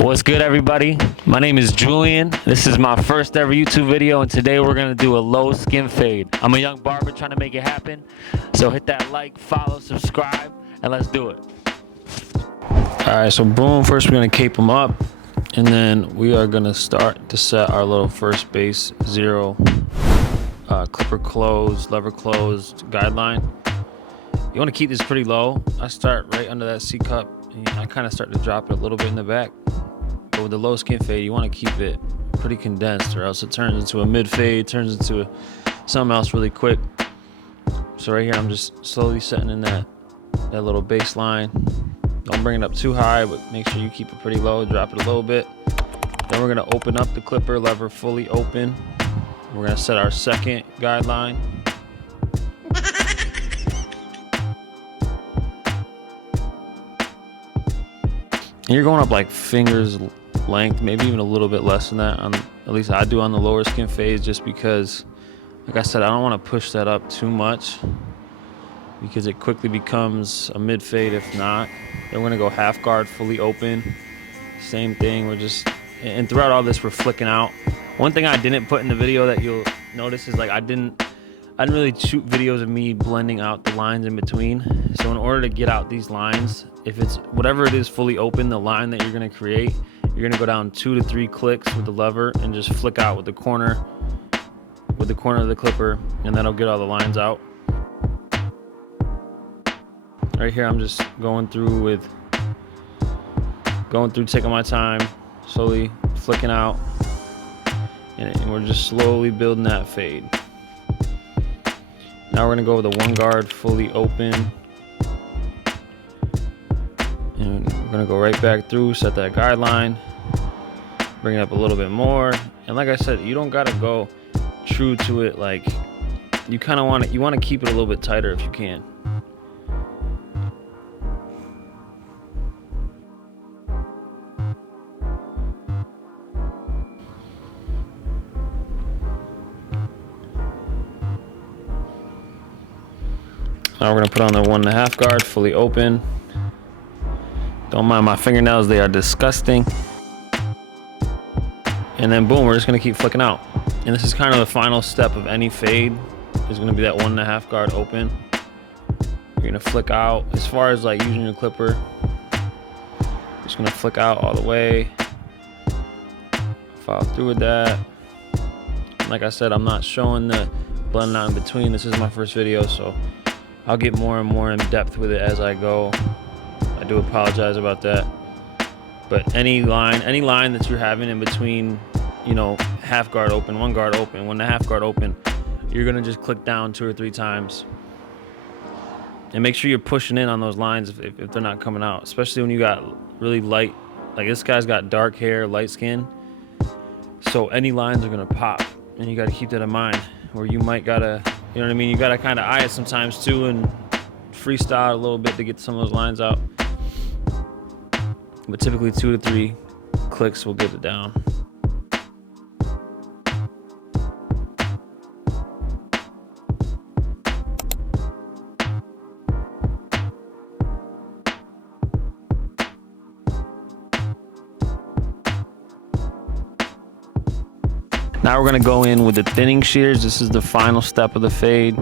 What's good, everybody? My name is Julian. This is my first ever YouTube video, and today we're gonna do a low skin fade. I'm a young barber trying to make it happen, so hit that like, follow, subscribe, and let's do it. All right, so boom, first we're gonna cape them up, and then we are gonna start to set our little first base zero clipper closed, lever closed guideline. You wanna keep this pretty low. I start right under that C cup, and I kind of start to drop it a little bit in the back. But with the low skin fade, you want to keep it pretty condensed, or else it turns into a mid fade, turns into something else really quick. So right here, I'm just slowly setting in that little baseline. Don't bring it up too high, but make sure you keep it pretty low. Drop it a little bit. Then we're gonna open up the clipper lever fully open. We're gonna set our second guideline. And you're going up like fingers length, maybe even a little bit less than that. At least I do on the lower skin fades, just because, like I said, I don't want to push that up too much because it quickly becomes a mid fade if not. Then we're gonna go half guard fully open. Same thing. And throughout all this, we're flicking out. One thing I didn't put in the video that you'll notice is, like, I didn't really shoot videos of me blending out the lines in between. So in order to get out these lines, if it's whatever it is fully open, the line that you're gonna create, you're gonna go down 2 to 3 clicks with the lever and just flick out with the corner of the clipper, and that'll get all the lines out. Right here, I'm just going through, taking my time, slowly flicking out, and we're just slowly building that fade. Now we're gonna go with a one guard fully open, and we're gonna go right back through, set that guideline, bring it up a little bit more. And like I said, you don't gotta go true to it. Like, you kind of want to keep it a little bit tighter if you can. Now we're gonna put on the 1.5 guard fully open. Don't mind my fingernails, they are disgusting. And then boom, we're just gonna keep flicking out. And this is kind of the final step of any fade, is gonna be that 1.5 guard open. You're gonna flick out. As far as like using your clipper, just gonna flick out all the way. Follow through with that. Like I said, I'm not showing the blend out in between. This is my first video, so I'll get more and more in depth with it as I go. I do apologize about that. But any line that you're having in between, you know, half guard open, one guard open, 1.5 guard open, you're gonna just click down 2 or 3 times. And make sure you're pushing in on those lines if they're not coming out, especially when you got really light, like this guy's got dark hair, light skin. So any lines are gonna pop, and you gotta keep that in mind, where you might gotta, you know what I mean? You gotta kind of eye it sometimes too, and freestyle a little bit to get some of those lines out. But typically 2 to 3 clicks will get it down. Now we're gonna go in with the thinning shears. This is the final step of the fade.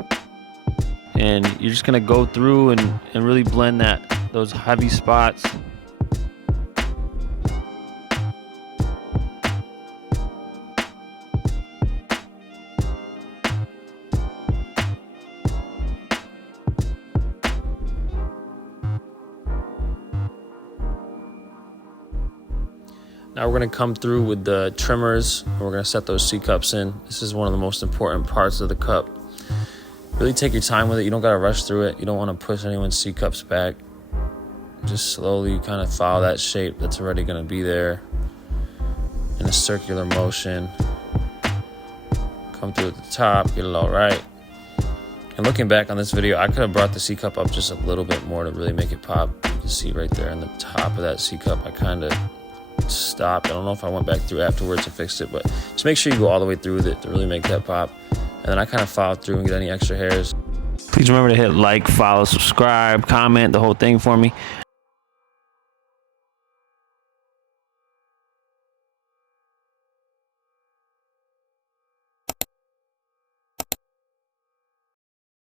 And you're just gonna go through and really blend those heavy spots. Now we're gonna come through with the trimmers, and we're gonna set those C cups in. This is one of the most important parts of the cup. Really take your time with it. You don't gotta rush through it. You don't wanna push anyone's C cups back. Just slowly kind of follow that shape that's already gonna be there in a circular motion. Come through at the top, get it all right. And looking back on this video, I could have brought the C cup up just a little bit more to really make it pop. You can see right there in the top of that C cup, I kind of stopped. I don't know if I went back through afterwards and fixed it, but just make sure you go all the way through with it to really make that pop. And then I kind of followed through and get any extra hairs. Please remember to hit like, follow, subscribe, comment, the whole thing for me.